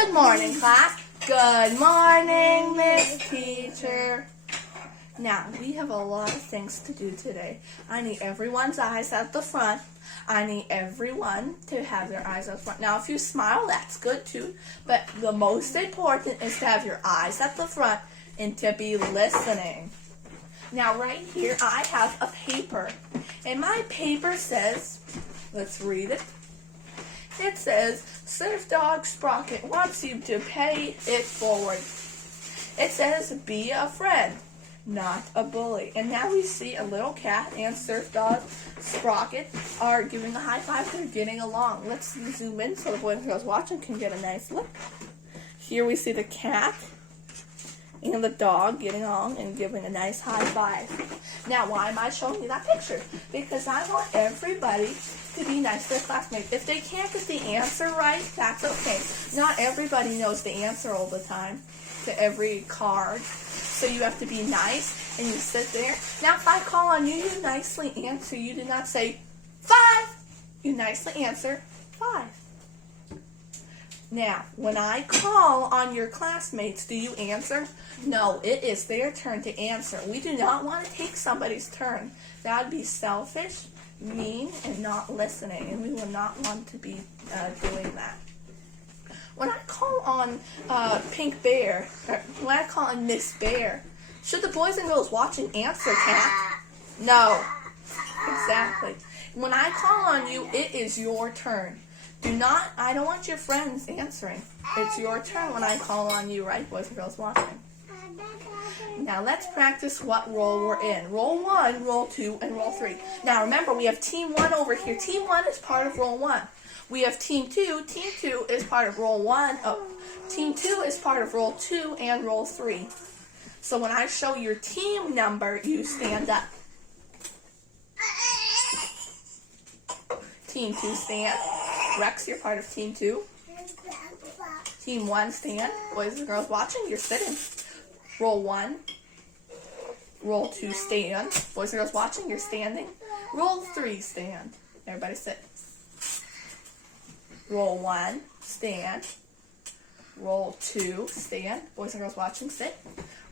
Good morning, class. Good morning, Miss Teacher. Now, we have a lot of things to do today. I need everyone's eyes at the front. I need everyone to have their eyes at the front. Now, if you smile, that's good too. But the most important is to have your eyes at the front and to be listening. Now, right here, I have a paper. And my paper says, let's read it. It says, Surf Dog Sprocket wants you to pay it forward. It says, be a friend, not a bully. And now we see a little cat and Surf Dog Sprocket are giving a high five. They're getting along. Let's zoom in so the boys and girls watching can get a nice look. Here we see the cat and the dog getting along and giving a nice high five. Now, why am I showing you that picture? Because I want everybody to be nice to their classmates. If they can't get the answer right, that's okay. Not everybody knows the answer all the time to every card. So you have to be nice and you sit there. Now, if I call on you, you nicely answer. You do not say 5. You nicely answer 5. Now, when I call on your classmates, do you answer? No, it is their turn to answer. We do not want to take somebody's turn. That would be selfish, mean, and not listening, and we will not want to be doing that. When I call on Pink Bear, or when I call on Miss Bear, should the boys and girls watching answer, Cat? No. Exactly. When I call on you, it is your turn. I don't want your friends answering. It's your turn when I call on you, right, boys and girls watching? Now, let's practice what role we're in. Role 1, Role 2, and Role 3. Now, remember, we have Team 1 over here. Team 1 is part of Role 1. We have Team 2. Team 2 is part of Role 1. Oh, Team 2 is part of Role 2 and Role 3. So when I show your team number, you stand up. Team 2 stand. Rex, you're part of Team 2. Team 1 stand. Boys and girls watching, you're sitting. Role 1. Role 2 stand. Boys and girls watching, you're standing. Role 3 stand. Everybody sit. Role 1 stand. Role 2 stand. Boys and girls watching, sit.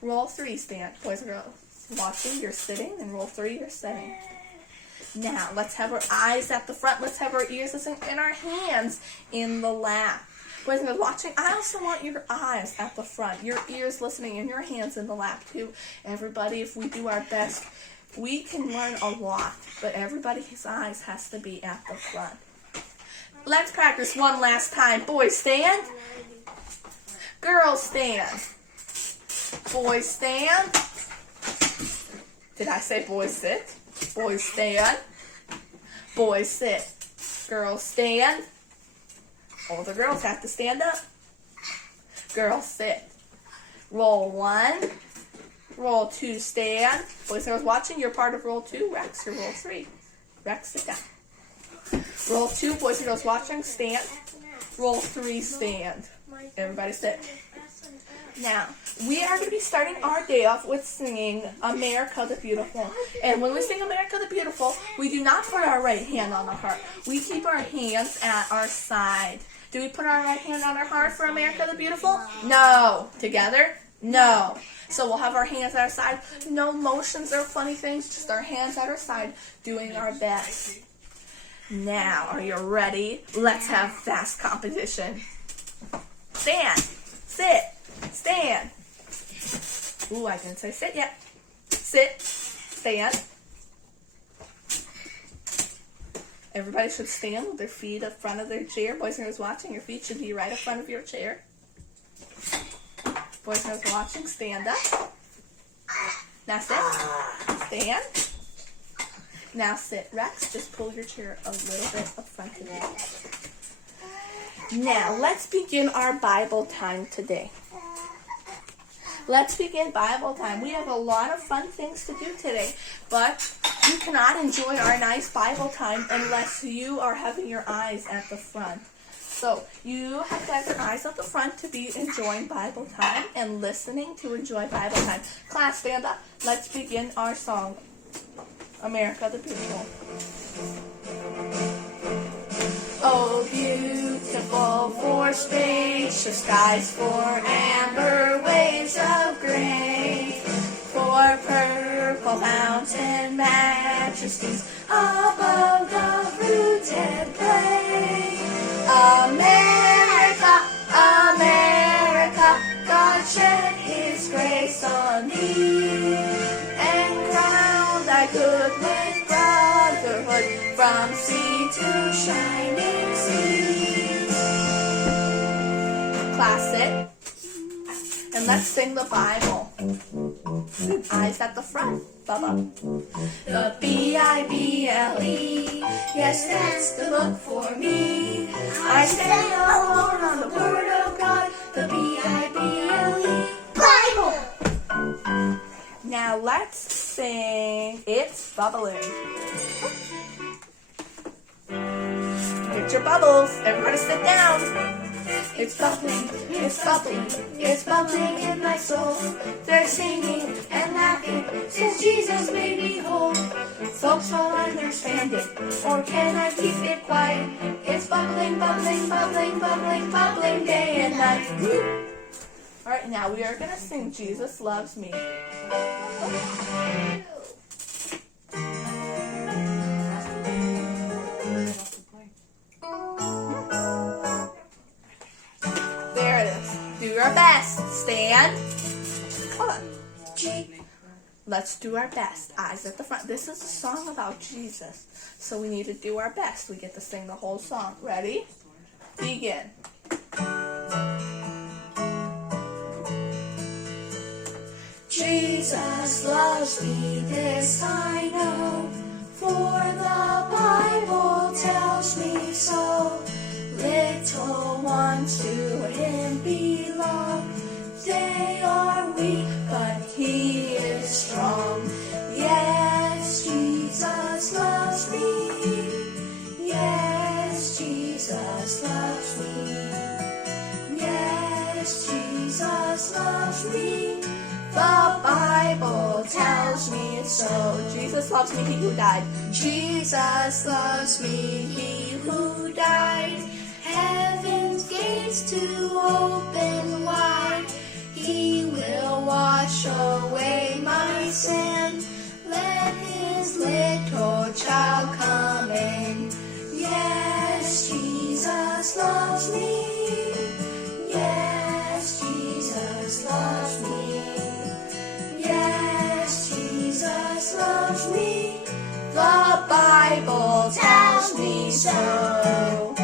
Role 3 stand. Boys and girls watching, you're sitting. And Role 3, you're sitting. Now, let's have our eyes at the front. Let's have our ears listening and our hands in the lap. Boys and girls watching, I also want your eyes at the front, your ears listening, and your hands in the lap too. Everybody, if we do our best, we can learn a lot, but everybody's eyes has to be at the front. Let's practice one last time. Boys, stand. Girls, stand. Boys, stand. Did I say boys, sit? Boys, stand. Boys, sit. Girls, stand. All the girls have to stand up. Girls, sit. Role 1. Role 2, stand. Boys and girls watching, you're part of Role 2. Rex, you're Role 3. Rex, sit down. Role 2, boys and girls watching, stand. Role 3, stand. Everybody sit. Now, we are going to be starting our day off with singing America the Beautiful. And when we sing America the Beautiful, we do not put our right hand on our heart. We keep our hands at our side. Do we put our right hand on our heart for America the Beautiful? No. Together? No. So we'll have our hands at our side. No motions or funny things, just our hands at our side, doing our best. Now, are you ready? Let's have fast competition. Stand. Sit. Stand. Ooh, I didn't say sit yet. Sit. Stand. Everybody should stand with their feet in front of their chair. Boys and girls watching, your feet should be right in front of your chair. Boys and girls watching, stand up. Now sit. Stand. Now sit. Rex, just pull your chair a little bit up front of you. Now, let's begin our Bible time today. Let's begin Bible time. We have a lot of fun things to do today, but you cannot enjoy our nice Bible time unless you are having your eyes at the front. So you have to have your eyes at the front to be enjoying Bible time and listening to enjoy Bible time. Class, stand up. Let's begin our song, America the Beautiful. Oh, beautiful for spacious skies, for amber waves of grain, for purple mountain majesties above the fruited plain. America, America, God shed His grace on thee, and crowned thy good with brotherhood from sea to shining sea. Class, sit. And let's sing the Bible. Eyes at the front, Bubba. The Bible, yes, that's the book for me. I stand alone on the Word of God, the Bible. Now let's sing It's Bubbling. Get your bubbles. Everybody sit down. It's bubbling, it's bubbling, it's bubbling in my soul. They're singing and laughing since Jesus made me whole. Folks won't understand it, or can I keep it quiet? It's bubbling, bubbling, bubbling, bubbling, bubbling day and night. Alright, now we are going to sing Jesus Loves Me. There it is. Do your best. Stand. Hold on. Let's do our best. Eyes at the front. This is a song about Jesus, so we need to do our best. We get to sing the whole song. Ready? Begin. Jesus loves me, this I know, for the Bible tells me so. Little ones to Him belong. They are weak, but He is strong. Yes, Jesus loves me. Yes, Jesus loves me. Yes, Jesus loves me. The Bible tells me so. Jesus loves me, He who died. Jesus loves me, He who died. Heaven's gates to open wide. He will wash away my sin. Let His little child come in. Yes, Jesus loves me. Yes, Jesus loves me. Yes, Jesus loves me. The Bible tells me so.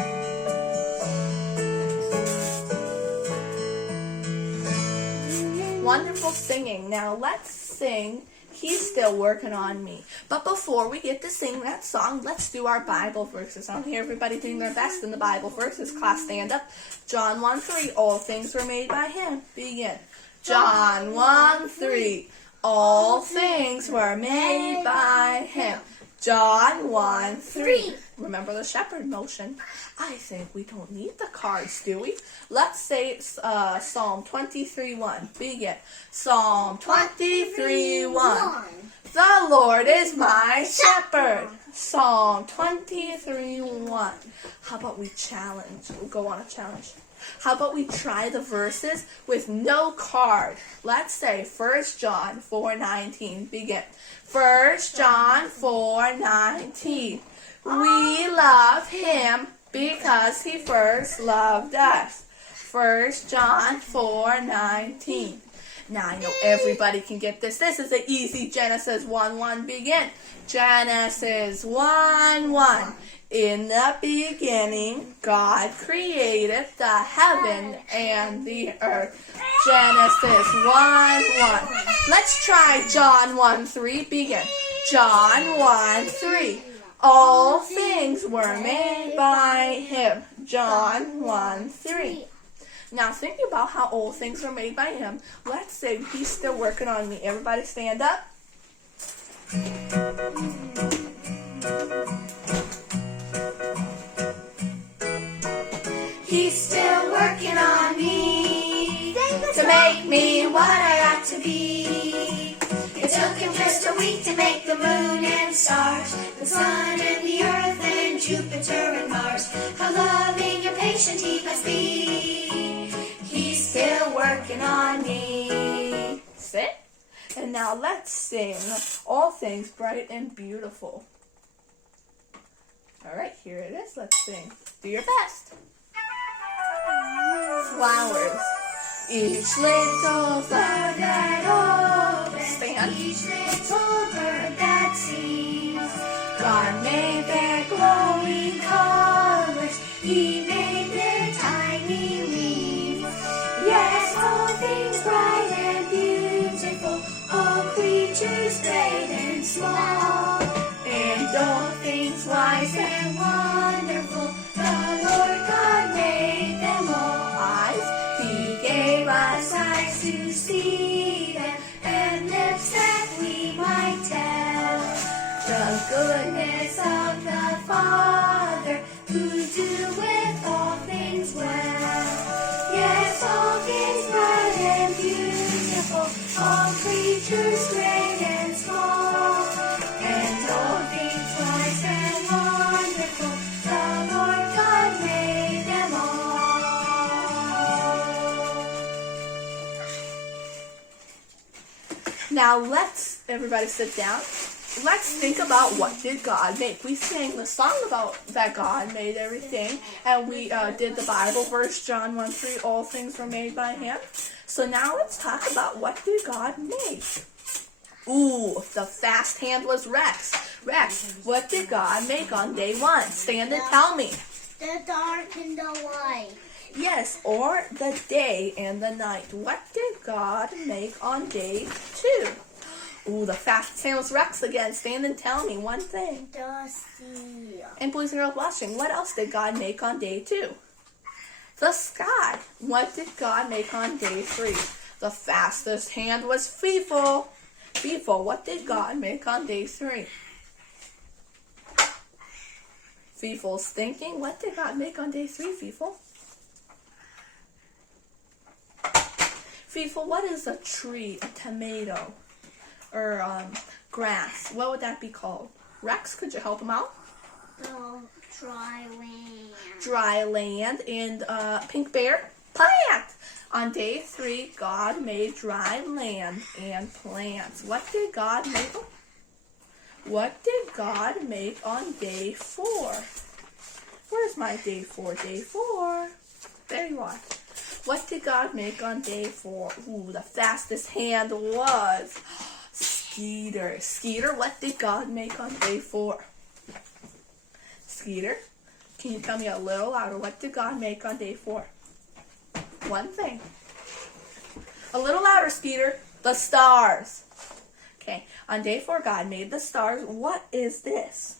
Wonderful singing. Now let's sing He's Still Working on Me. But before we get to sing that song, let's do our Bible verses. I don't hear everybody doing their best in the Bible verses. Class, stand up. John 1:3. All things were made by Him. Begin. John 1:3. All things were made by Him. John 1:3. Remember the shepherd motion. I think we don't need the cards, do we? Let's say Psalm 23:1. Begin. Psalm 23:1. The Lord is my shepherd. Psalm 23:1. How about we challenge? We'll go on a challenge. How about we try the verses with no card? Let's say 1 John 4:19. Begin. 1 John 4:19. We love Him because He first loved us. 1 John 4:19. Now I know everybody can get this. This is an easy Genesis 1:1. Begin. Genesis 1:1. In the beginning, God created the heaven and the earth. Genesis 1:1. Let's try John 1:3. Begin. John 1:3. All things were made by Him. John 1:3. Now think about how all things were made by Him. Let's say He's still working on me. Everybody stand up. He's still working on me to make me what I ought to be. It's took him just a week to make the moon and stars, the sun and the earth and Jupiter and Mars. How loving and patient he must be. He's still working on me. Sit. And now let's sing All Things Bright and Beautiful. All right, here it is. Let's sing. Do your best. Flowers. Each little flower that opens, stand. Each little bird that sings. God made their glowing colors. He made their tiny leaves. Yes, all things bright and beautiful, all creatures great and small, And all things wise and wonderful, the Lord God made them all. eyes. He gave us Eyes to see them, and lips that we might tell the goodness of the Father, who doeth all things well. Yes, all things bright and beautiful, all creatures great and small, and all things wise and wonderful, the Lord God made them all. Now let's everybody sit down. Let's think about what did God make. We sang the song about that God made everything, and we did the Bible verse, John 1:3, all things were made by him. So now let's talk about what did God make. Ooh, the fast hand was Rex. Rex, what did God make on day 1? Stand and tell me. The dark and the light. Yes, or the day and the night. What did God make on day 2? Ooh, the fast hand was Rex again. Stand and tell me one thing. The sea. And boys and girls watching, what else did God make on day 2? The sky. What did God make on day 3? The fastest hand was Feefle. Feefle, what did God make on day 3? Feefle's thinking, what did God make on day 3, Feefle? Feefle, what is a tree, a tomato, or grass? What would that be called? Rex, could you help him out? The dry land. Dry land. And Pink Bear, plant. On day 3, God made dry land and plants. What did God make? What did God make on day 4? Where's my day 4? Day 4. There you are. What did God make on day 4? Ooh, the fastest hand was Skeeter. Skeeter, what did God make on day 4? Skeeter, can you tell me a little louder? What did God make on day 4? One thing. A little louder, Skeeter. The stars. Okay, on day 4, God made the stars. What is this?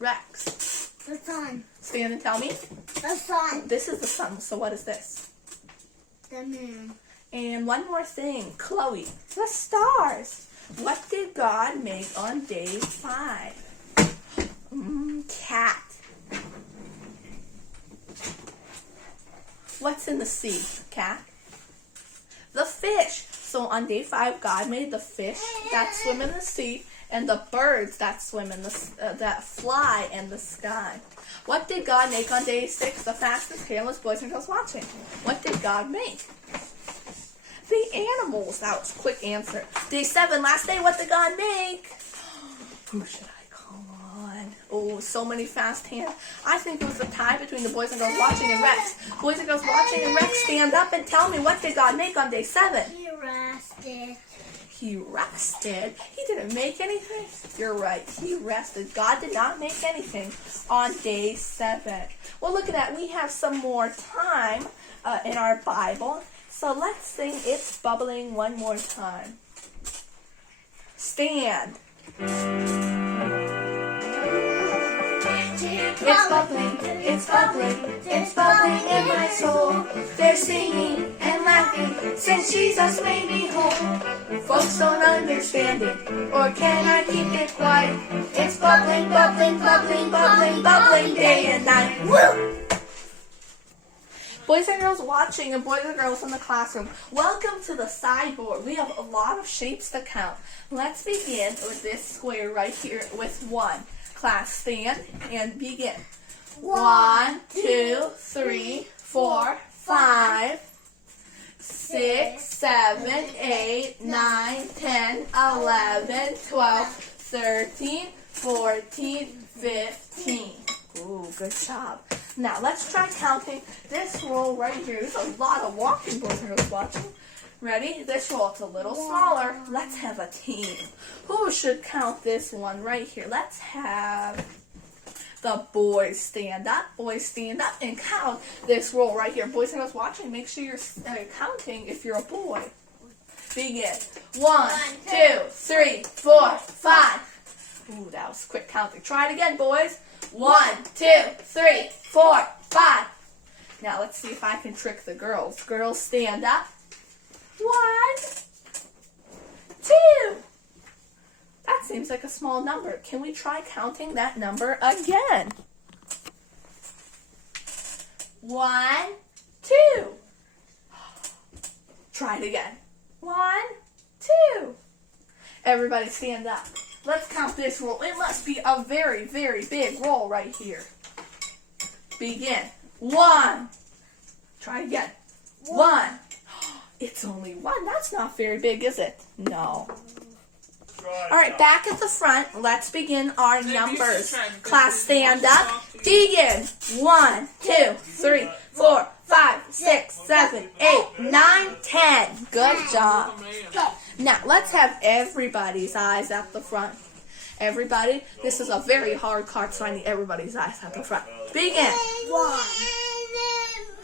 Rex. The sun. Stand and tell me. The sun. This is the sun, so what is this? The moon. And one more thing, Chloe. The stars. What did God make on day 5? Cat. What's in the sea, cat? The fish. So on day 5, God made the fish that swim in the sea and the birds that swim in the that fly in the sky. What did God make on day 6? The fastest handless boys and girls watching. What did God make? The animals. That was a quick answer. Day 7, last day. What did God make? Who should I call on? Oh, so many fast hands. I think it was a tie between the boys and girls watching and Rex. Boys and girls watching and Rex, stand up and tell me, what did God make on day 7? He rested. He rested. He didn't make anything. You're right. He rested. God did not make anything on day 7. Well, look at that. We have some more time in our Bible. So let's sing It's Bubbling one more time. Stand. It's bubbling, it's bubbling, it's bubbling in my soul. They're singing and laughing since Jesus made me whole. Folks don't understand it, or can I keep it quiet? It's bubbling, bubbling, bubbling, bubbling, bubbling day and night. Woo! Boys and girls watching and boys and girls in the classroom, welcome to the sideboard. We have a lot of shapes to count. Let's begin with this square right here with 1. Class, stand and begin. 1, 2, 3, 4, 5, 6, 7, 8, 9, 10, 11, 12, 13, 14, 15. Ooh, good job. Now, let's try counting this roll right here. There's a lot of walking, boys and girls watching. Ready? This roll, it's a little smaller. Let's have a team. Who should count this one right here? Let's have the boys stand up. Boys stand up and count this roll right here. Boys and girls watching, make sure you're counting if you're a boy. Begin. 1, 2, 3, 4, 5. Ooh, that was quick counting. Try it again, boys. 1, 2, 3, 4, 5. Now let's see if I can trick the girls. Girls, stand up. 1, 2. That seems like a small number. Can we try counting that number again? 1, 2. Try it again. 1, 2. Everybody stand up. Let's count this roll. It must be a very, very big roll right here. Begin. 1. Try again. 1. It's only 1. That's not very big, is it? No. All right, back at the front, let's begin our numbers. Class, stand up. Begin. 1, 2, 3, 4, 5, 6, 7, 8, 9, 10. Good job. Now, let's have everybody's eyes at the front. Everybody, this is a very hard card, so I need everybody's eyes at the front. Begin. 1.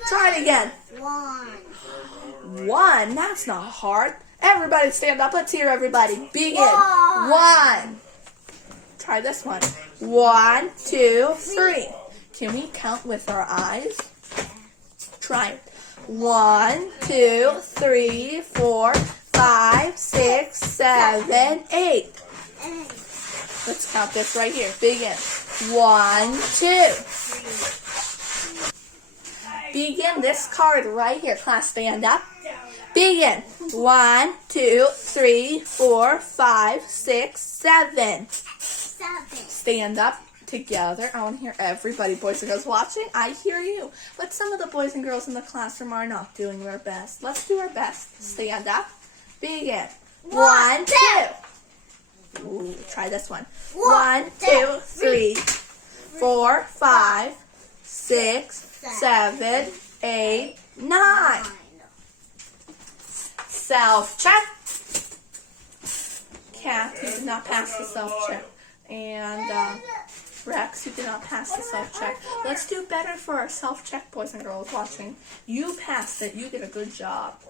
Try it again. 1. 1. That's not hard. Everybody stand up. Let's hear everybody. Begin. 1. Try this one. 1, 2, 3. Can we count with our eyes? Try it. 1, 2, 3, 4, 5, 6, 7, 8. Let's count this right here. Begin. 1, 2. Begin this card right here. Class, stand up. Begin. 1, 2, 3, 4, 5, 6, 7. Stand up together. I want to hear everybody. Boys and girls watching, I hear you. But some of the boys and girls in the classroom are not doing their best. Let's do our best. Stand up. Begin. 1, 2. Ooh, try this one. 1, 2, 3, 4, 5, 6, 7, 8, 9. Self-check. Kath, you did not pass the self-check. And Rex, you did not pass the self-check. Let's do better for our self-check, boys and girls watching. You passed it. You did a good job.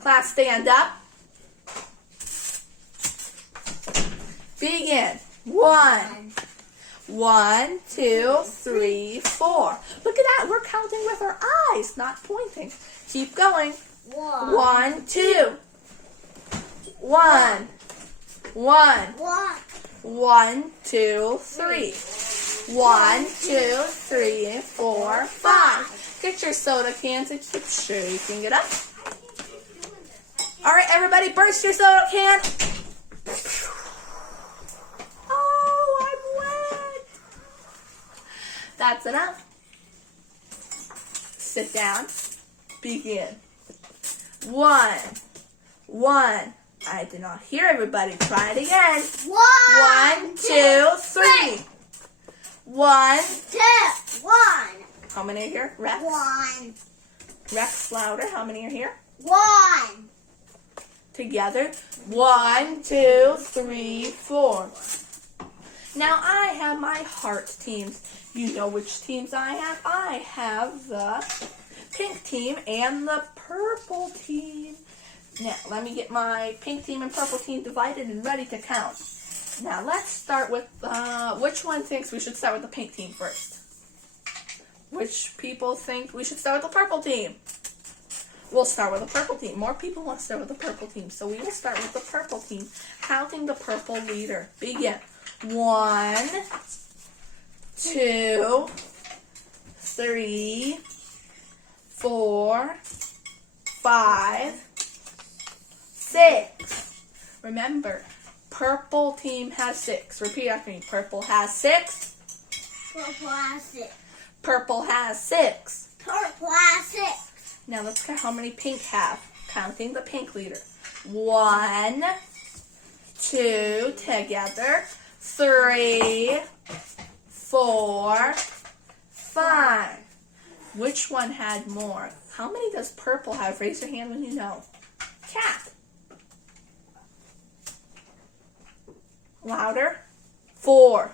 Class, stand up. Begin. 1. 1, 2, 3, 4. Look at that. We're counting with our eyes, not pointing. Keep going. 1, 2. 1. 1. 1, 2, 3. 1, 2, 3, 4, 5. Get your soda cans and keep shaking it up. All right, everybody, burst your soda can. Oh, I'm wet. That's enough. Sit down. Begin. 1. 1. I did not hear everybody. Try it again. 1, 2, 3. 1, 2. 1. How many are here? Rex? 1. Rex, louder. How many are here? 1. Together. 1, 2, 3, 4. Now I have my heart teams. You know which teams I have? I have the pink team and the purple team. Now, let me get my pink team and purple team divided and ready to count. Now, let's start with, which one thinks we should start with the pink team first? Which people think we should start with the purple team? We'll start with the purple team. More people want to start with the purple team, so we will start with the purple team. Counting the purple leader. Begin. 1, 2, 3, 4, 5, 6. Remember, purple team has 6. Repeat after me. Purple has 6. Purple has 6. Purple has 6. Purple has 6. Now let's count how many pink have. Counting the pink leader. 1, 2, together. 3, 4, 5. Which one had more? How many does purple have? Raise your hand when you know. Cat. Louder. 4.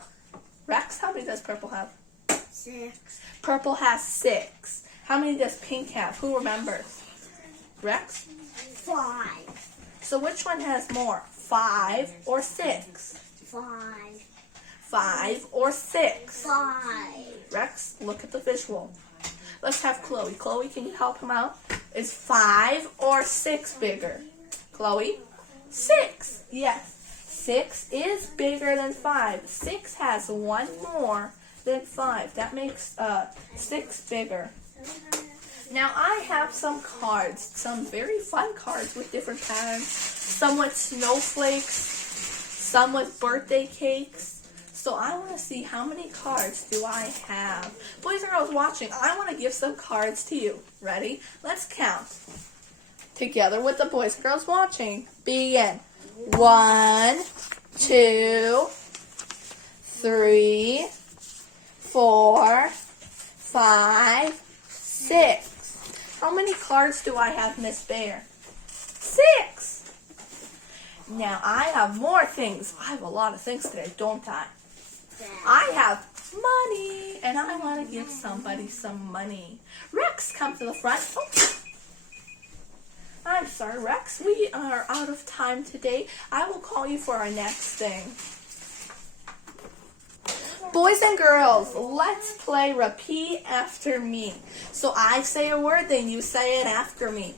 Rex, how many does purple have? 6. Purple has 6. How many does pink have? Who remembers? Rex? 5. So which one has more? 5 or 6? 5. 5 or 6? 5. Rex, look at the visual. Let's have Chloe. Chloe, can you help him out? Is 5 or 6 bigger? Chloe? 6. Yes. 6 is bigger than 5. 6 has one more than 5. That makes 6 bigger. Now I have some cards, some very fun cards with different patterns. Some with snowflakes, some with birthday cakes. So I want to see how many cards do I have. Boys and girls watching, I want to give some cards to you. Ready? Let's count. Together with the boys and girls watching. Begin. 1, 2, 3, 4, 5, 6. How many cards do I have, Miss Bear? 6. Now I have more things. I have a lot of things today, don't I? I have money, and I want to give somebody some money. Rex, come to the front. Oh. I'm sorry, Rex. We are out of time today. I will call you for our next thing. Boys and girls, let's play repeat after me. So I say a word, then you say it after me.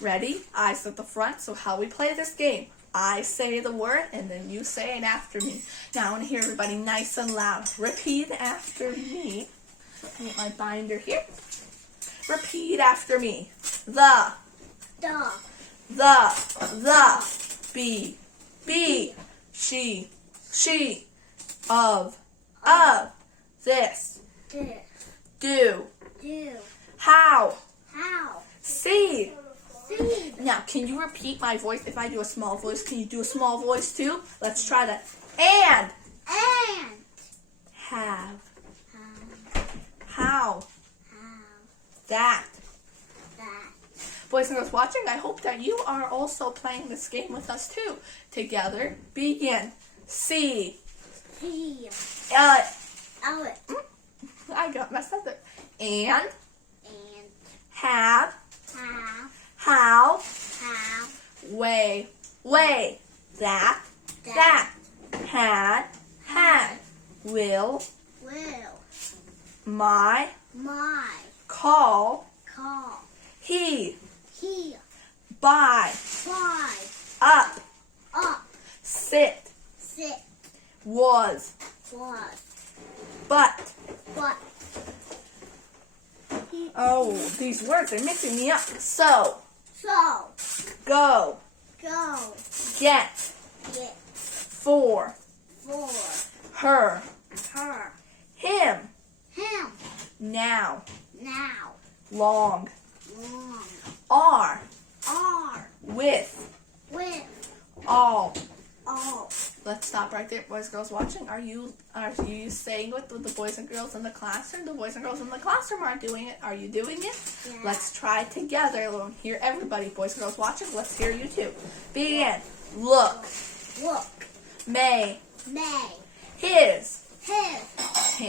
Ready? I sit at the front. So how we play this game? I say the word, and then you say it after me. Now I want to hear everybody nice and loud. Repeat after me. Get my binder here. Repeat after me. The, be, she, of, this, do, how, see. Now, can you repeat my voice? If I do a small voice, can you do a small voice too? Let's try that. And, have, how, that. Boys and girls watching, I hope that you are also playing this game with us too. Together, begin. See. I got messed up there. And have, how, way, that, had, will, my, call, he, by, up, sit, was, but. Oh, these words are mixing me up. So, go, get, for, her, him, now, long, are, with, all. Let's stop right there, boys and girls watching. Are you saying it with the boys and girls in the classroom? The boys and girls in the classroom are doing it. Are you doing it? Yeah. Let's try together. We'll hear everybody, boys and girls watching. Let's hear you too. Begin. Look. May. His.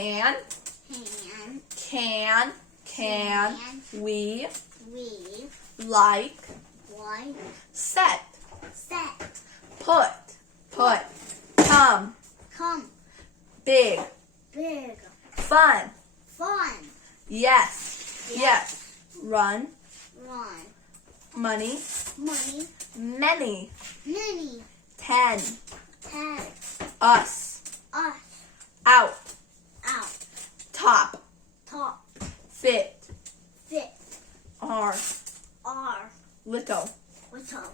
Can. We. Like. Set. Put. Come. Big. Fun. Yes. Run. Money. Many. 10. Us. Out. Top. Fit. R. R. Little. Little.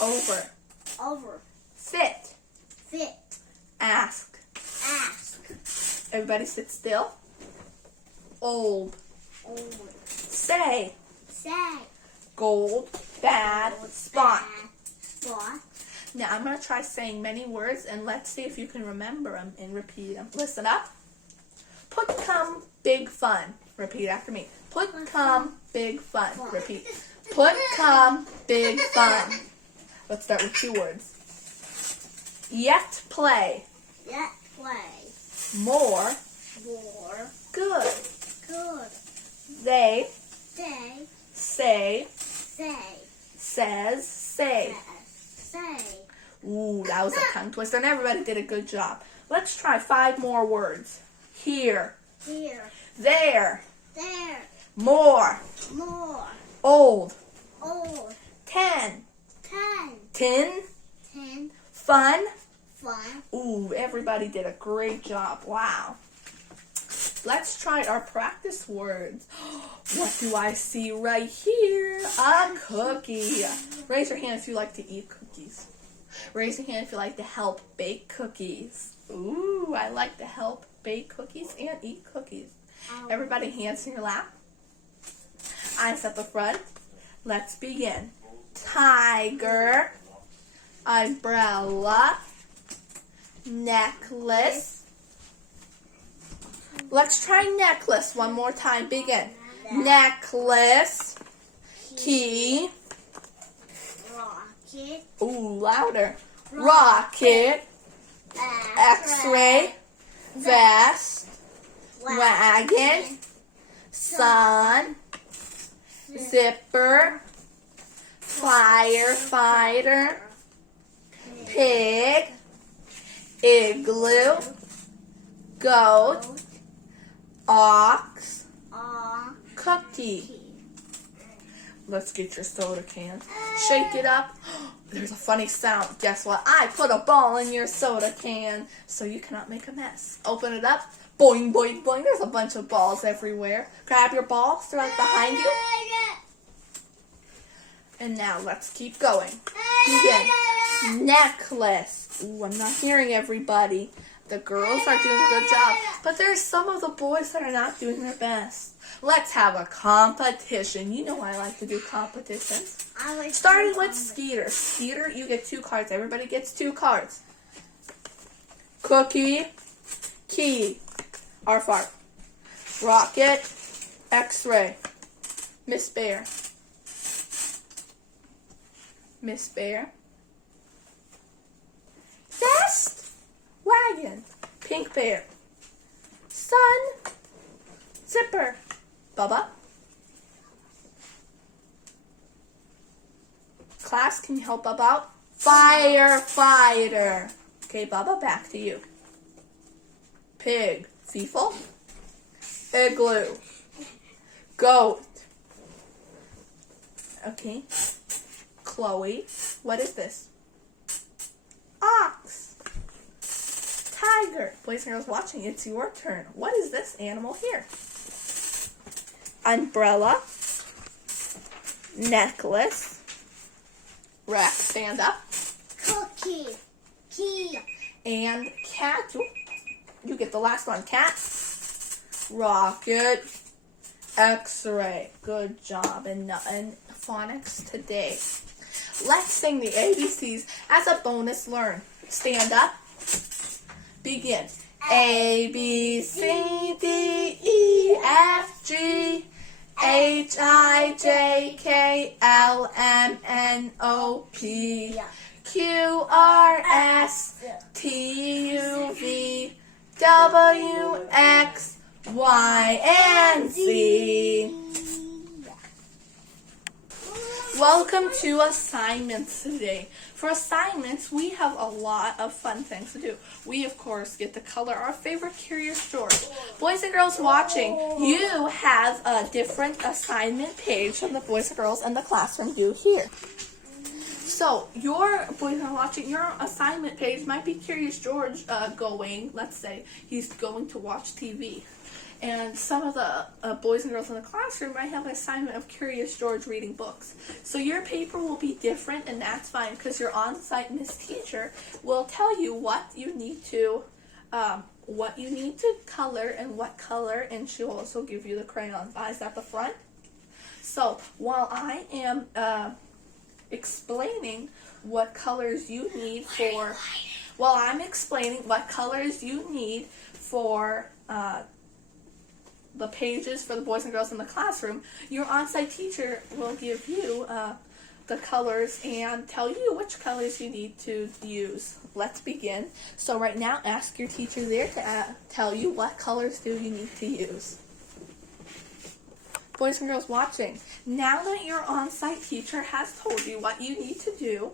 Over. Over. Fit. Fit. Ask. Ask. Everybody sit still. Old. Old. Say. Say. Gold. Bad. Spot. Spot. Now I'm going to try saying many words and let's see if you can remember them and repeat them. Listen up. Put come big fun. Repeat after me. Put come big fun. Repeat. Put come big fun. Let's start with 2 words. Yet play. Yet play. More. More. Good. Good. They. Say. Say. Say. Says. Say. Say. Ooh, that was a tongue twister and everybody did a good job. Let's try 5 more words. Here. Here. There. There. More. More. Old. Old. 10. 10. Tin. 10. Fun. Fun. Ooh, everybody did a great job. Wow. Let's try our practice words. What do I see right here? A cookie. Raise your hand if you like to eat cookies. Raise your hand if you like to help bake cookies. Ooh, I like to help bake cookies and eat cookies. Everybody, hands in your lap. Eyes at the front. Let's begin. Tiger. Umbrella. Necklace. Let's try necklace one more time. Begin. Necklace. Key. Rocket. Ooh, louder. Rocket. X-ray. Vest. Wagon. Sun. Zipper. Firefighter. Pig. Igloo. Goat. Ox. Cookie. Let's get your soda can. Shake it up. There's a funny sound. Guess what? I put a ball in your soda can so you cannot make a mess. Open it up. Boing, boing, boing. There's a bunch of balls everywhere. Grab your ball. Throw it behind you. And now let's keep going. Begin. Necklace. Ooh, I'm not hearing everybody. The girls are doing a good job, but there's some of the boys that are not doing their best. Let's have a competition. You know I like to do competitions. Starting with Skeeter. Skeeter, you get 2 cards. Everybody gets 2 cards. Cookie, key, R-Fart. Rocket, X-ray. Miss Bear. Miss Bear. Vest. Wagon. Pink Bear. Sun. Zipper. Bubba. Class, can you help Bubba out? Firefighter. Okay, Bubba, back to you. Pig. Feefle. Igloo. Goat. Okay. Chloe. What is this? Ox. Tiger. Boys and girls watching, it's your turn. What is this animal here? Umbrella. Necklace. Rex, stand up. Cookie. Key. And cat. Ooh, you get the last one. Cat. Rocket. X-ray. Good job in phonics today. Let's sing the ABCs as a bonus learn. Stand up. Begin. A, B, C, D, E, F, G, H, I, J, K, L, M, N, O, P, Q, R, S, T, U, V, W, X, Y, and Z. Welcome to assignments today. For assignments, we have a lot of fun things to do. We, of course, get to color our favorite Curious George. Boys and girls watching, you have a different assignment page than the boys and girls in the classroom do here. So, your boys and girls watching, your assignment page might be Curious George going, let's say, he's going to watch TV. And some of the boys and girls in the classroom might have an assignment of Curious George reading books. So your paper will be different, and that's fine because your on-site Miss Teacher will tell you what you need to color and what color, and she'll also give you the crayon eyes at the front. So while I am explaining what colors you need for, while I'm explaining what colors you need for the pages for the boys and girls in the classroom, your on-site teacher will give you the colors and tell you which colors you need to use. Let's begin. So right now, ask your teacher there to tell you what colors do you need to use. Boys and girls watching, now that your on-site teacher has told you what you need to do,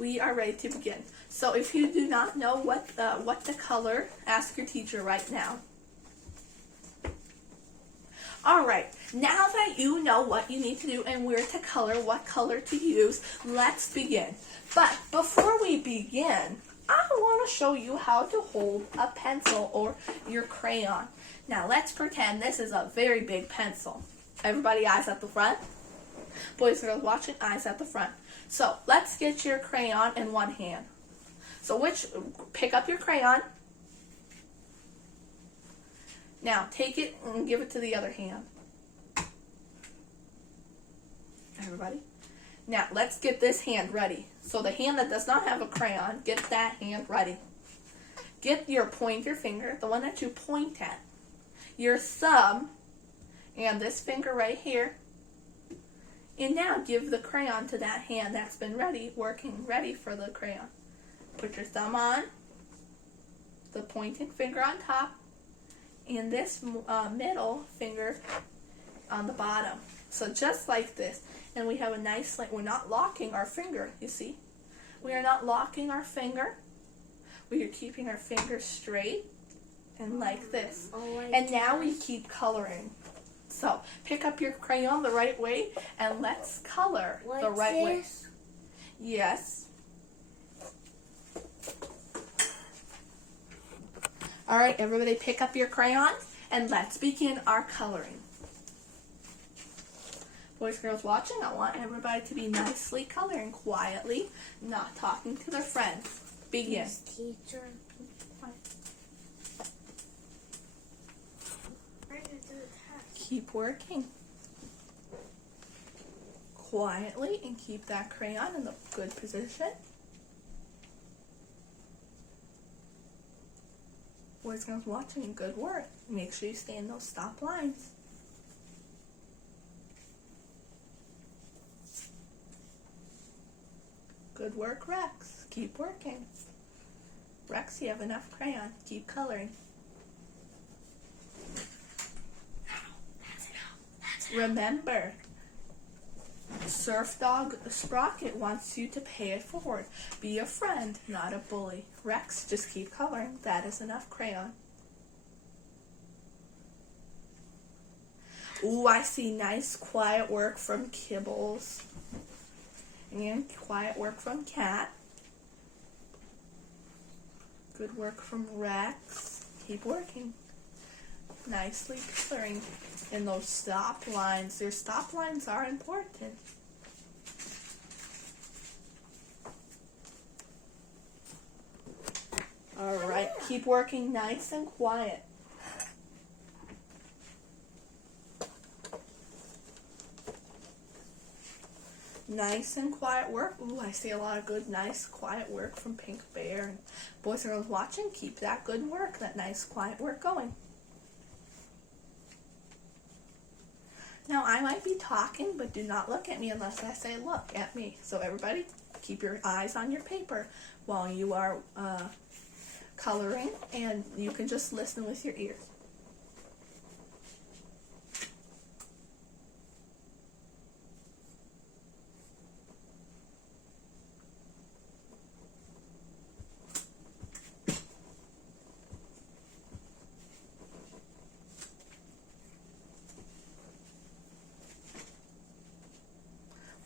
we are ready to begin. So if you do not know what the color, ask your teacher right now. Alright, now that you know what you need to do and where to color, what color to use, let's begin. But before we begin, I want to show you how to hold a pencil or your crayon. Now let's pretend this is a very big pencil. Everybody eyes at the front. Boys and girls watching, eyes at the front. So let's get your crayon in one hand. So pick up your crayon. Now take it and give it to the other hand. Everybody. Now let's get this hand ready. So the hand that does not have a crayon, get that hand ready. Get your pointer finger, the one that you point at, your thumb, and this finger right here. And now give the crayon to that hand that's been ready for the crayon. Put your thumb on, the pointing finger on top, and this middle finger on the bottom. So just like this. And we have a nice, we're not locking our finger, you see? We are not locking our finger. We are keeping our finger straight and like this. And now we keep coloring. So pick up your crayon the right way and let's color the right way. Yes. Alright, everybody pick up your crayon and let's begin our coloring. Boys and girls watching, I want everybody to be nicely coloring quietly, not talking to their friends. Begin. Teacher. Keep working. Quietly and keep that crayon in the good position. Boys and girls watching, good work. Make sure you stay in those stop lines. Good work, Rex. Keep working. Rex, you have enough crayon. Keep coloring. Remember, Surf Dog Sprocket wants you to pay it forward. Be a friend, not a bully. Rex, just keep coloring. That is enough crayon. Ooh, I see nice quiet work from Kibbles. And quiet work from Cat. Good work from Rex. Keep working. Nicely coloring in those stop lines. Your stop lines are important. Alright, keep working nice and quiet. Nice and quiet work. Ooh, I see a lot of good, nice, quiet work from Pink Bear. And boys and girls watching, keep that good work, that nice, quiet work going. Now, I might be talking, but do not look at me unless I say look at me. So everybody, keep your eyes on your paper while you are coloring, and you can just listen with your ears.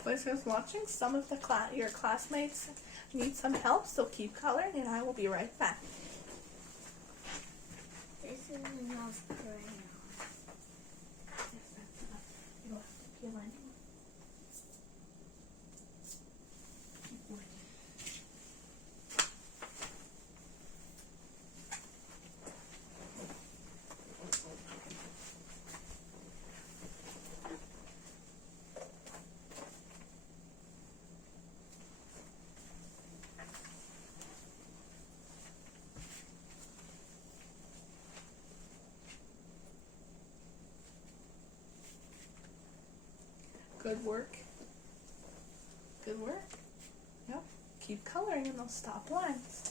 Boys and girls watching, some of your classmates need some help, so keep coloring and I will be right back. This is enough crayon. Good work. Good work. Yep. Keep coloring in those stop lines.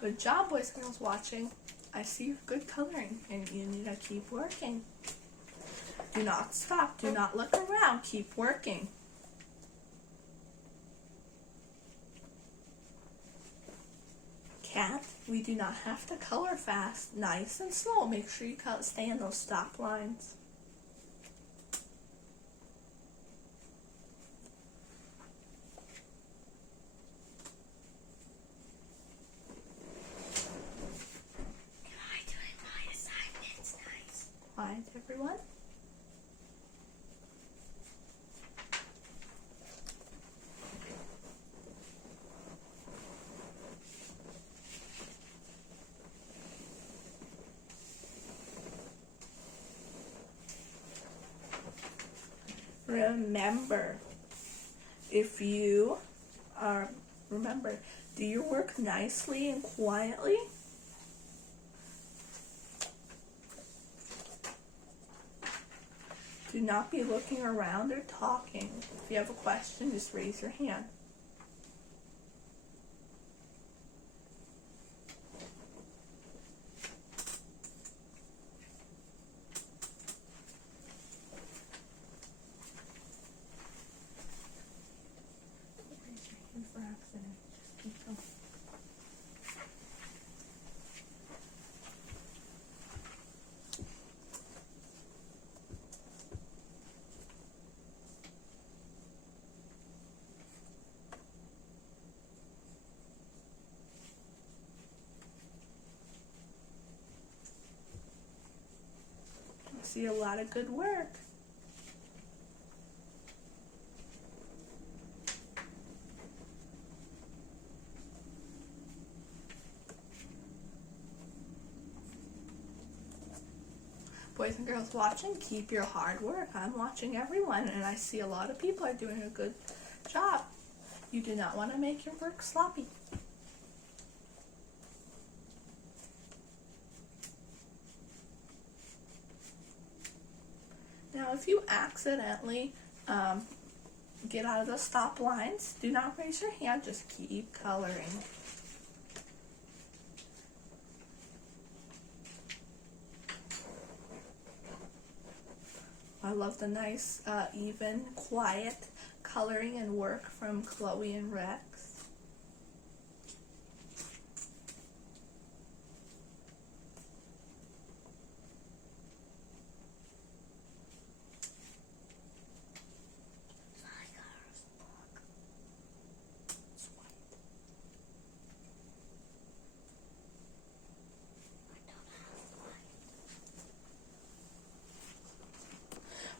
Good job, boys and girls watching. I see good coloring, and you need to keep working. Do not stop. Do not look around. Keep working. Cat, we do not have to color fast. Nice and slow. Make sure you stay in those stop lines. Quiet, everyone. Remember, if you remember, do your work nicely and quietly. Do not be looking around or talking. If you have a question, just raise your hand. Raise your hand for accident. Just keep going. See a lot of good work. Boys and girls watching, keep your hard work. I'm watching everyone, and I see a lot of people are doing a good job. You do not want to make your work sloppy. Now, if you accidentally get out of the stop lines, do not raise your hand, just keep coloring. I love the nice, even, quiet coloring and work from Chloe and Rex.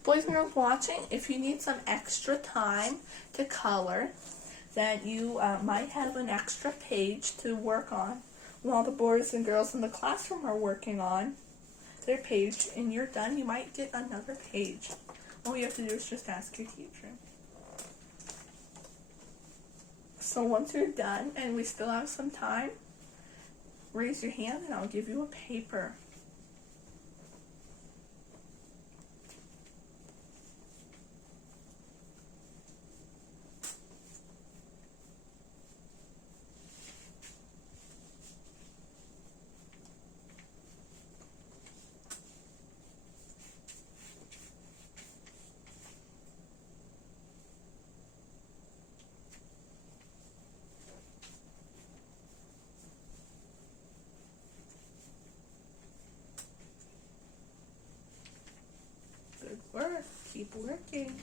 Boys and girls watching, if you need some extra time to color, then you might have an extra page to work on while the boys and girls in the classroom are working on their page, and you're done. You might get another page. All you have to do is just ask your teacher. So once you're done and we still have some time, raise your hand and I'll give you a paper. Good work. Keep working.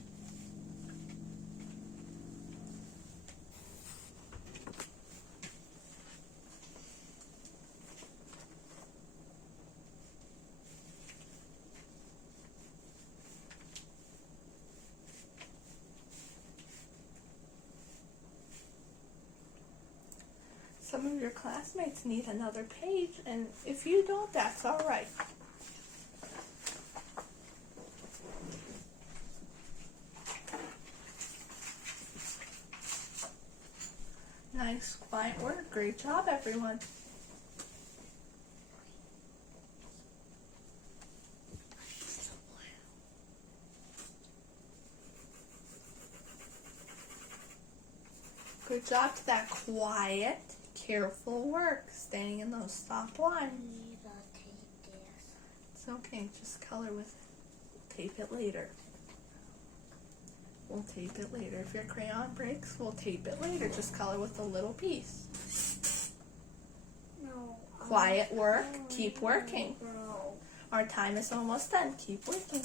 Some of your classmates need another page, and if you don't, that's all right. Nice, quiet work. Great job, everyone. Good job to that quiet, careful work, staying in those soft lines. It's okay, just color with it. Tape it later. We'll tape it later. If your crayon breaks, we'll tape it later. Just color with a little piece. No. Quiet work, keep working. No. Our time is almost done. Keep working.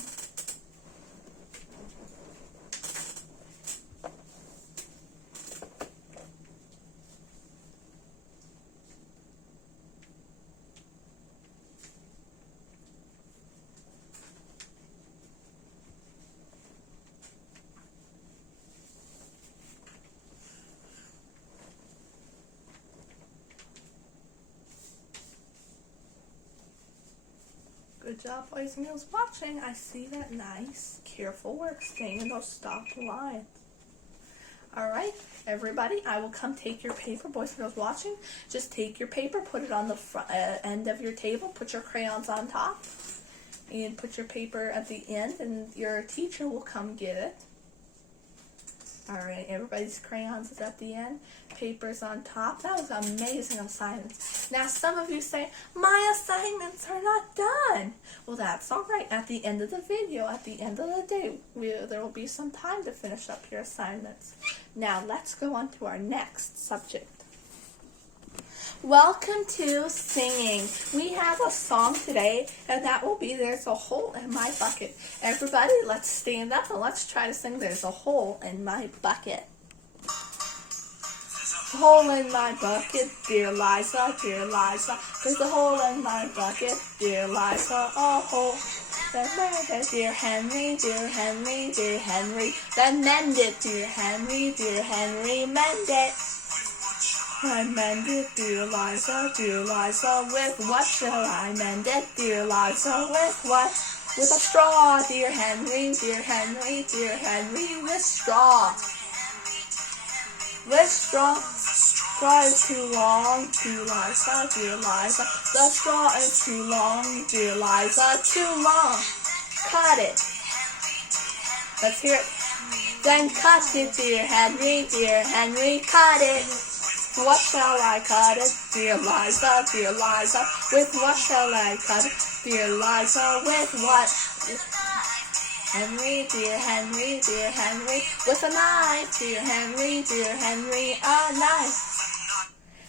Good job, boys and girls watching. I see that nice, careful work, staying in those stopped lines. Alright, everybody, I will come take your paper. Boys and girls watching, just take your paper, put it on the front, end of your table, put your crayons on top, and put your paper at the end, and your teacher will come get it. Alright, everybody's crayons is at the end, paper's on top. That was amazing assignments. Now some of you say, my assignments are not done. Well, that's alright. At the end of the video, at the end of the day, there will be some time to finish up your assignments. Now let's go on to our next subject. Welcome to singing. We have a song today, and that will be There's a Hole in My Bucket. Everybody, let's stand up and let's try to sing There's a Hole in My Bucket. Hole in my bucket, dear Liza, dear Liza. There's a hole in my bucket, dear Liza, a hole. Then mend it, dear Henry, dear Henry, dear Henry. Then mend it, dear Henry, mend it. I mend it, dear Liza, with what shall I mend it, dear Liza, with what? With a straw, dear Henry, with straw. With straw. Straw is too long, dear Liza, the straw is too long, dear Liza, too long. Cut it. Let's hear it. Then cut it, dear Henry, cut it. What shall I cut it, dear Liza, with what shall I cut it, dear Liza, with what? Henry, dear Henry, with a knife, dear Henry, a knife.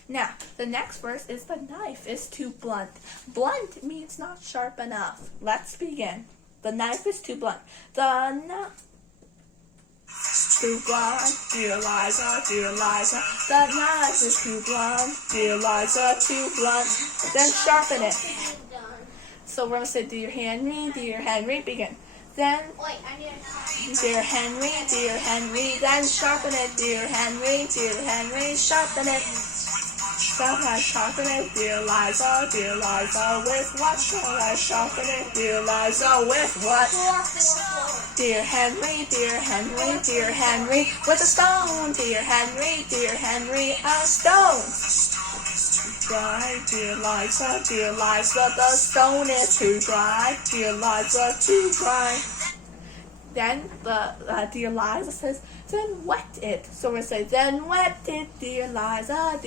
Now, the next verse is the knife is too blunt. Blunt means not sharp enough. Let's begin. The knife is too blunt. The knife too blunt, dear Liza, the knife is too blunt, dear Liza, too blunt. Then sharpen it. So we're going to say, dear Henry, begin. Then, dear Henry, then sharpen it, dear Henry, sharpen it. Sharpen it, dear Liza, with what shall I sharpen it, dear Liza, with what? Dear Henry, with a stone, dear Henry, a stone. Dry, dear Liza, the stone is too dry, dear Liza, too dry. Then the dear Liza says, then wet it. So we're going to say, then wet it, dear Liza,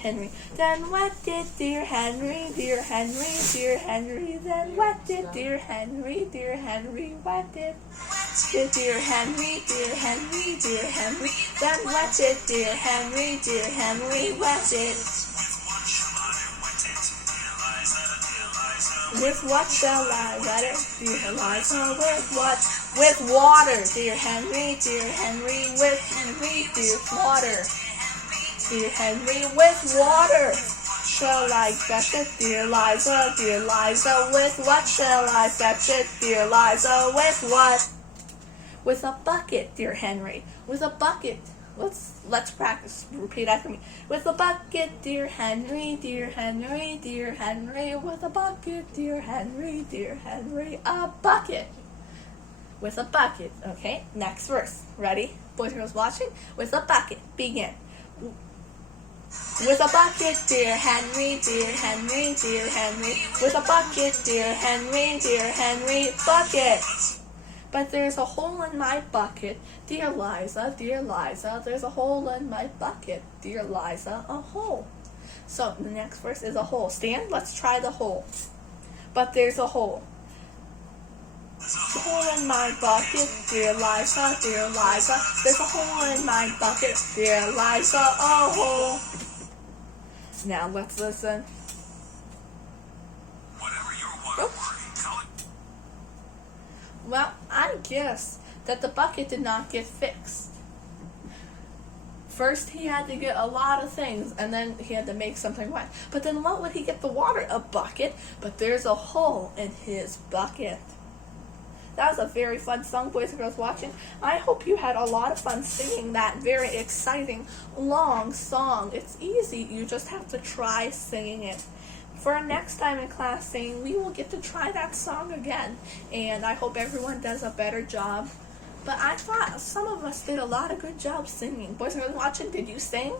Henry. Then wet it, dear Henry, then wet it, dear Henry, wet it. Dear Henry, then wet it, dear Henry, wet it. With what shall I wet it, dear Liza, with what? With water, dear Henry, with water. Dear Henry, with water. Shall I fetch it, dear Liza, with what shall I fetch it, dear Liza, with what? With a bucket, dear Henry, with a bucket. Let's practice. Repeat after me. With a bucket, dear Henry, with a bucket, dear Henry, a bucket. With a bucket. Okay, next verse. Ready? Boys and girls watching? With a bucket. Begin. With a bucket, dear Henry, dear Henry, dear Henry. With a bucket, dear Henry, bucket. But there's a hole in my bucket, dear Liza, there's a hole in my bucket, dear Liza, a hole. So the next verse is a hole. Stan, let's try the hole. But there's a hole. Hole in my bucket, dear Liza, there's a hole in my bucket, dear Liza, a hole. Now let's listen. Well, I guess that the bucket did not get fixed. First he had to get a lot of things, and then he had to make something wet. But then what would he get the water? A bucket, but there's a hole in his bucket. That was a very fun song, boys and girls watching. I hope you had a lot of fun singing that very exciting, long song. It's easy. You just have to try singing it. For next time in class singing, we will get to try that song again. And I hope everyone does a better job. But I thought some of us did a lot of good job singing. Boys and girls watching, did you sing?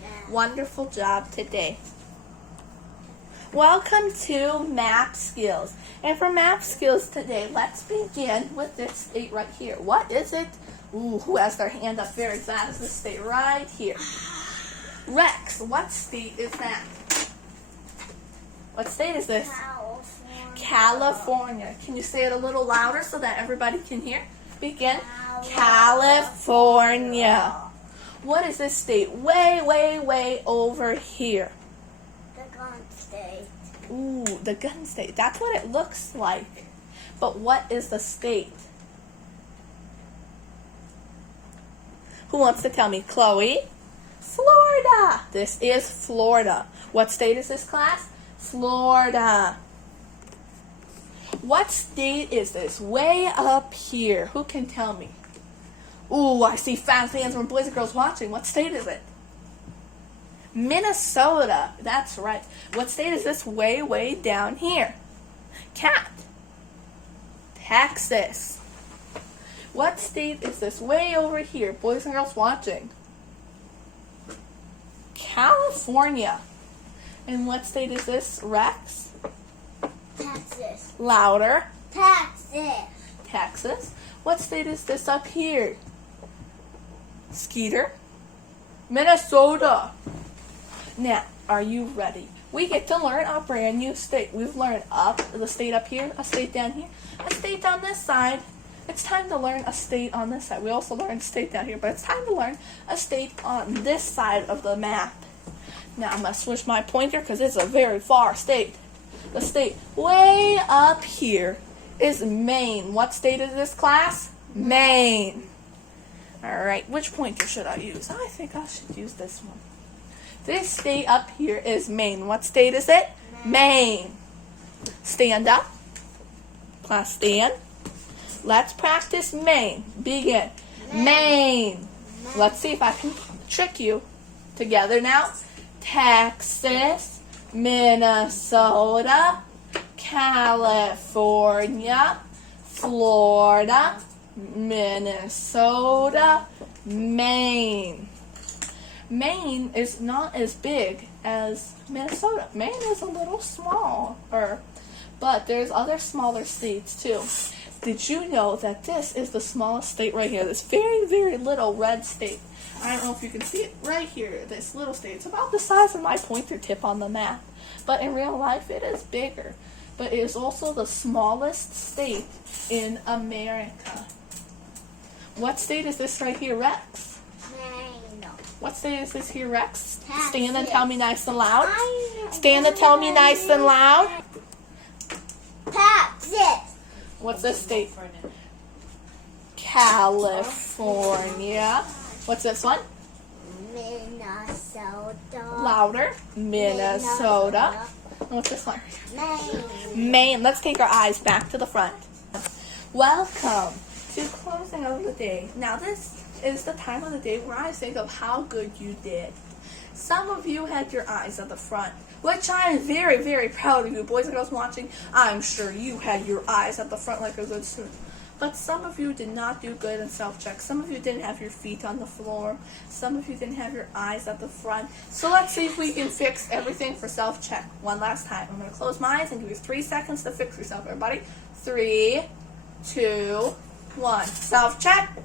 Yeah. Wonderful job today. Welcome to Math Skills. And for Math Skills today, let's begin with this state right here. What is it? Ooh, who has their hand up very fast? This state right here. Rex, what state is that? What state is this? California. Can you say it a little louder so that everybody can hear? Begin. California. What is this state? Way, way, way over here. The gun state. Ooh, the gun state. That's what it looks like. But what is the state? Who wants to tell me? Chloe? Florida. This is Florida. What state is this, class? Florida. What state is this? Way up here. Who can tell me? Ooh, I see fast hands from boys and girls watching. What state is it? Minnesota. That's right. What state is this way, way down here? Cat. Texas. What state is this way over here? Boys and girls watching. California. And what state is this, Rex? Texas. Louder. Texas. Texas. What state is this up here? Skeeter. Minnesota. Now, are you ready? We get to learn a brand new state. We've learned the state up here, a state down here, a state on this side. It's time to learn a state on this side. We also learned a state down here, but it's time to learn a state on this side of the map. Now, I'm going to switch my pointer because it's a very far state. The state way up here is Maine. What state is this, class? Maine. All right, which pointer should I use? I think I should use this one. This state up here is Maine. What state is it? Maine. Stand up. Class, stand. Let's practice Maine. Begin. Maine. Let's see if I can trick you. Together now. Texas, Minnesota, California, Florida, Minnesota, Maine. Maine is not as big as Minnesota. Maine is a little smaller, but there's other smaller states too. Did you know that this is the smallest state right here? This very, very little red state. I don't know if you can see it right here. This little state. It's about the size of my pointer tip on the map. But in real life, it is bigger. But it is also the smallest state in America. What state is this right here, Rex? Maine. What state is this here, Rex? Texas. Stand and tell me nice and loud. Stand and tell me nice and loud. Texas. What's this state? California. What's this one? Minnesota. Louder. Minnesota. And what's this one? Maine. Maine. Let's take our eyes back to the front. Welcome to closing of the day. Now this is the time of the day where I think of how good you did. Some of you had your eyes at the front, which I am very, very proud of you. Boys and girls watching, I'm sure you had your eyes at the front like a good student. But some of you did not do good in self-check. Some of you didn't have your feet on the floor. Some of you didn't have your eyes at the front. So let's see if we can fix everything for self-check one last time. I'm going to close my eyes and give you 3 seconds to fix yourself, everybody. 3, 2, 1. Self-check.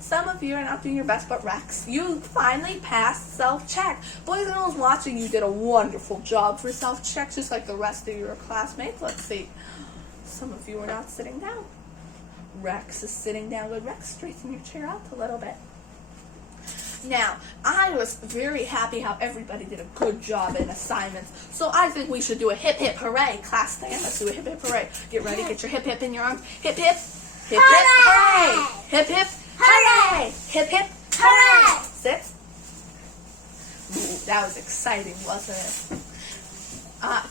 Some of you are not doing your best, but Rex, you finally passed self-check. Boys and girls watching, you did a wonderful job for self-check, just like the rest of your classmates. Let's see. Some of you are not sitting down. Rex is sitting down. Good, Rex, straighten your chair out a little bit. Now, I was very happy how everybody did a good job in assignments. So I think we should do a hip hip hooray. Class stand, let's do a hip hip hooray. Get ready, get your hip hip in your arms. Hip hip, hip hip, hooray. Hip hip, hooray! Hip hip, hooray! Sit. Ooh, that was exciting, wasn't it?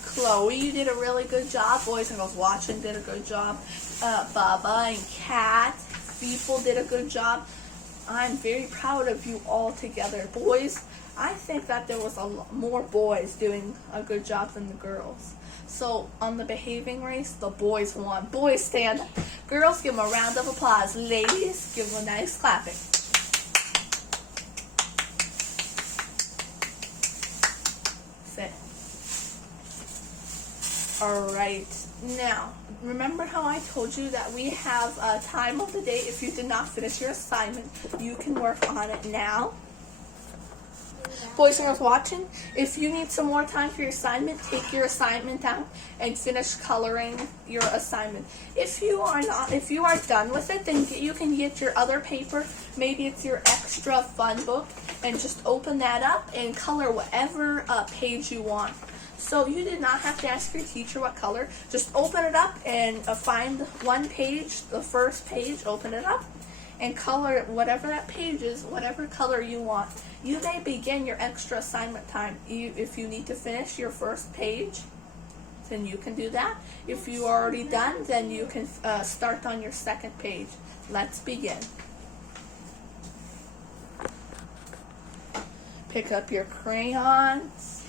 Chloe, you did a really good job. Boys and girls watching did a good job. Baba and Kat, people did a good job. I'm very proud of you all together. Boys, I think that there was more boys doing a good job than the girls. So on the behaving race, the boys won. Boys stand up. Girls, give them a round of applause. Ladies, give them a nice clapping. Sit. Alright, now, remember how I told you that we have a time of the day. If you did not finish your assignment, you can work on it now. Boys and girls watching, if you need some more time for your assignment, take your assignment out and finish coloring your assignment. If you are done with it, then you can get your other paper. Maybe it's your extra fun book, and just open that up and color whatever page you want. So you did not have to ask your teacher what color. Just open it up and find one page, the first page, open it up, and color whatever that page is, whatever color you want. You may begin your extra assignment time. If you need to finish your first page, then you can do that. If you are already done, then you can start on your second page. Let's begin. Pick up your crayons.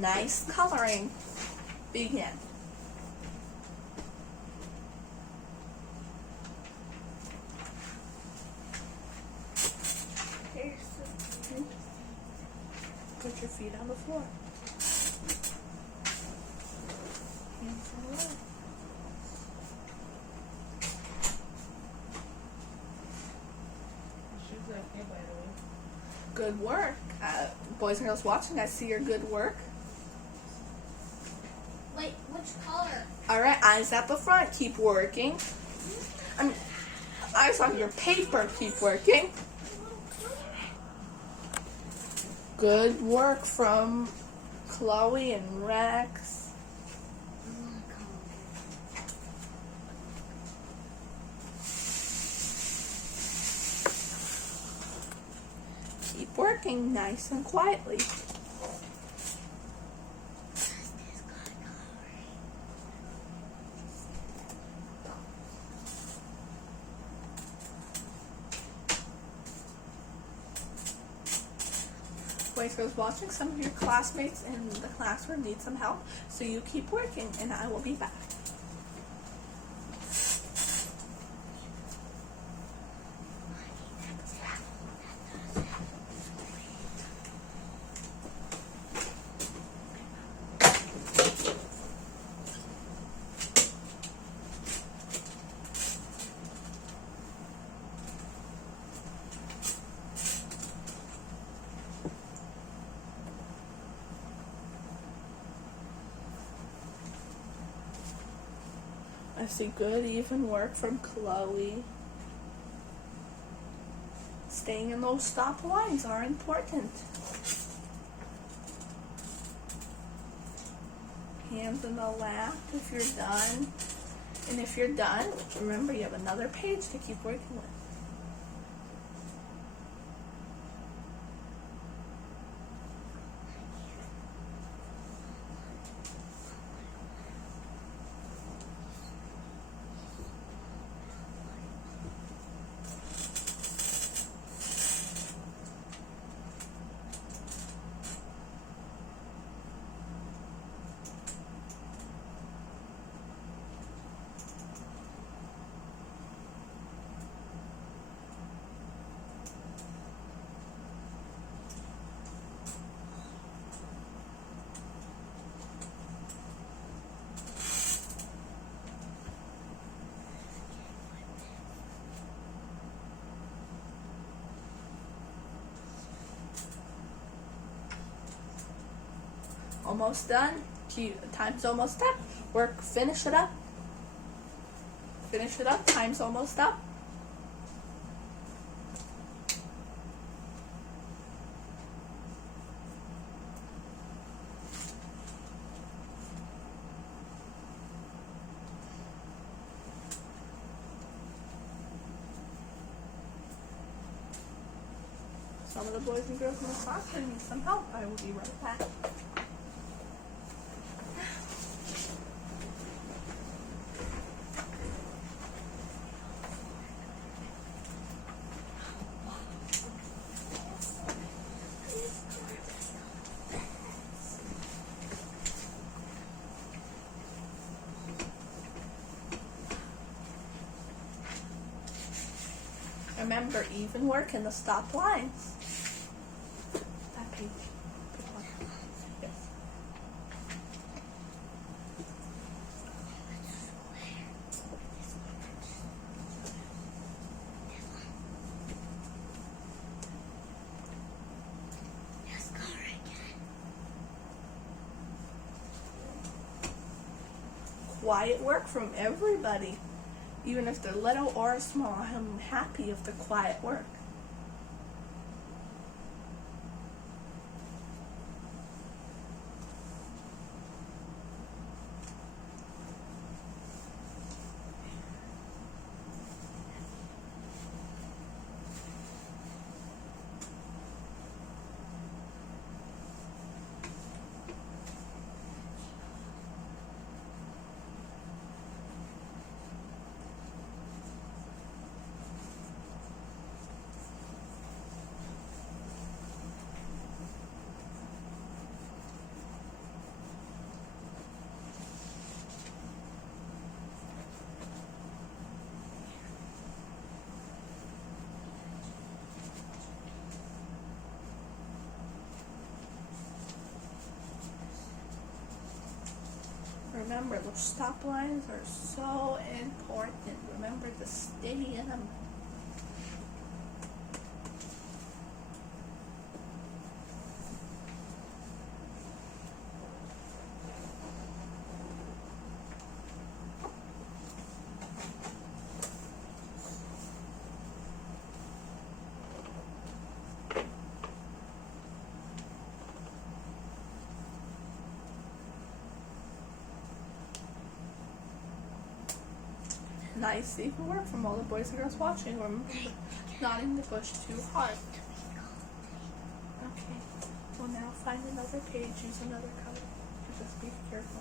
Nice coloring. Begin. Put your feet on the floor. Hands on the left. Good work. Boys and girls watching, I see your good work. Wait, which color? Alright, eyes at the front. Keep working. Eyes on your paper. Keep working. Good work from Chloe and Rex. Keep working nice and quietly. Boys and girls watching, some of your classmates in the classroom need some help, so you keep working and I will be back. I see good, even work from Chloe. Staying in those stop lines are important. Hands in the lap if you're done. And if you're done, remember you have another page to keep working with. almost done. Time's almost up. Finish it up. Finish it up. Time's almost up. Some of the boys and girls in the classroom need some help. I will be right back. Remember, even work in the stop lines. That page. Good one. Yes. Quiet work from everybody. Even if they're little or small, I'm happy of the quiet work. Remember, those stop lines are so important. Remember to stay in them. Nice even work from all the boys and girls watching. Remember, not in the bush too hard. Okay, well now find another page, use another color. Just be careful.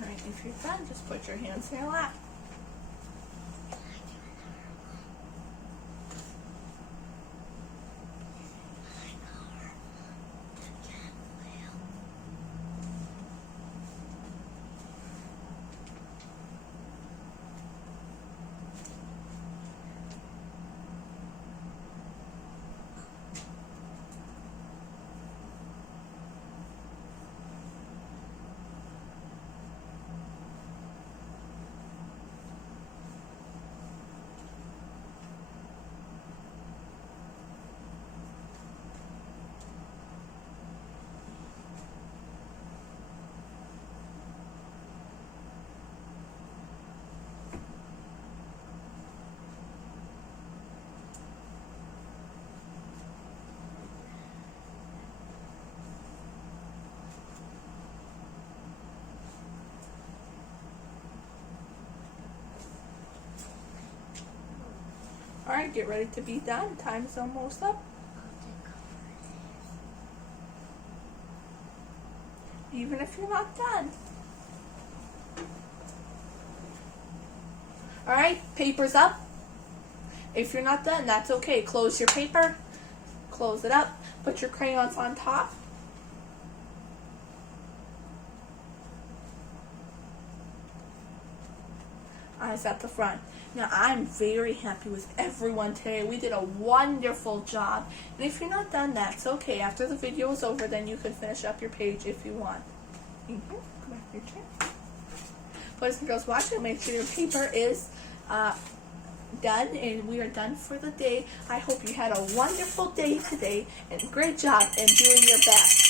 Alright, if you're done, just put your hands in your lap. Alright, get ready to be done. Time's almost up. Even if you're not done. Alright, paper's up. If you're not done, that's okay. Close your paper. Close it up. Put your crayons on top. Eyes at the front. Now, I'm very happy with everyone today. We did a wonderful job. And if you're not done, that's okay. After the video is over, then you can finish up your page if you want. Come back to your chair. Boys and girls watching, make sure your paper is done, and we are done for the day. I hope you had a wonderful day today, and great job in doing your best.